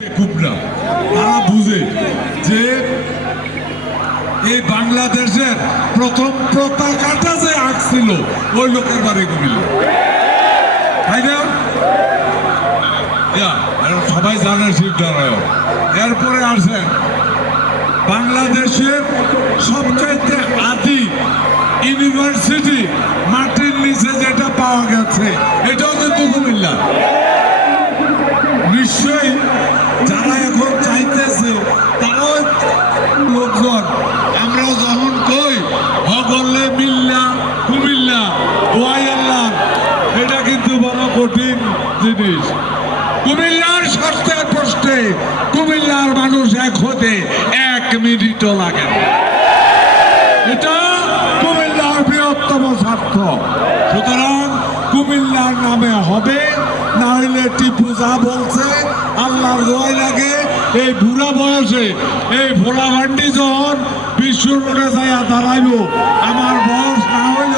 কুবরা তারা বুঝে যে এই বাংলাদেশের প্রথম পতাকাটা যে আঁকছিল ওই লোকের বাড়ি কুমিল্লা, তাই না? সবাই জানে সিদ্ধারায়ণ। এরপরে আসেন বাংলাদেশের সবচাইতে আদি ইউনিভার্সিটি মাটির নিচে যেটা পাওয়া গেছে এটাও কিন্তু কুমিল্লা। নিশ্চয়ই যারা এখন চাইতেছে তারাও লোকজন, আমরা যখন কই হগলে মিল্লা কুমিল্লা ওয়াই আল্লাহ, এটা কিন্তু বড় কঠিন জিনিস। কুমিল্লার স্বার্থে প্রশ্নে কুমিল্লার মানুষ এক হতে 1 মিনিটও লাগে না। এটা কুমিল্লার বৃহত্তম স্বার্থ। সুতরাং কুমিল্লার নামে হবে, না হইলে টিপু যা বলছে আল্লাহর দোয়াই লাগে। এই বুড়া বয়সে এই ভোলা ভান্ডি যখন বিশ্ব রোডে যাইয়া দাঁড়াইব, আমার বয়স না হইল